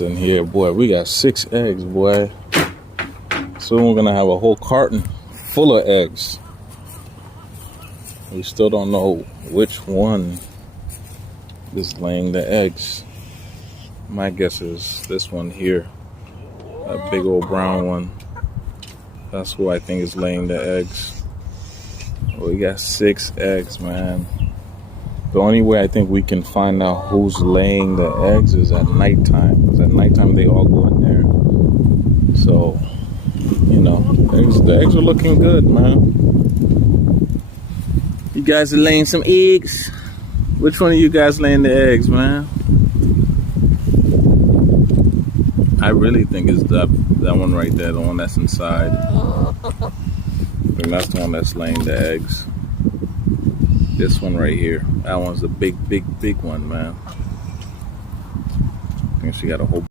In here, boy, we got 6 eggs, boy. Soon we're gonna have a whole carton full of eggs. We still don't know which one is laying the eggs. My guess is this one here, that big old brown one. That's who I think is laying the eggs. We got 6 eggs, man. The only way I think we can find out who's laying the eggs is at nighttime. Because at nighttime they all go in there. So, you know, the eggs are looking good, man. You guys are laying some eggs. Which one of you guys laying the eggs, man? I really think it's that one right there, the one that's inside. I think that's the one that's laying the eggs. This one right here. That one's a big one, man. I think she got a whole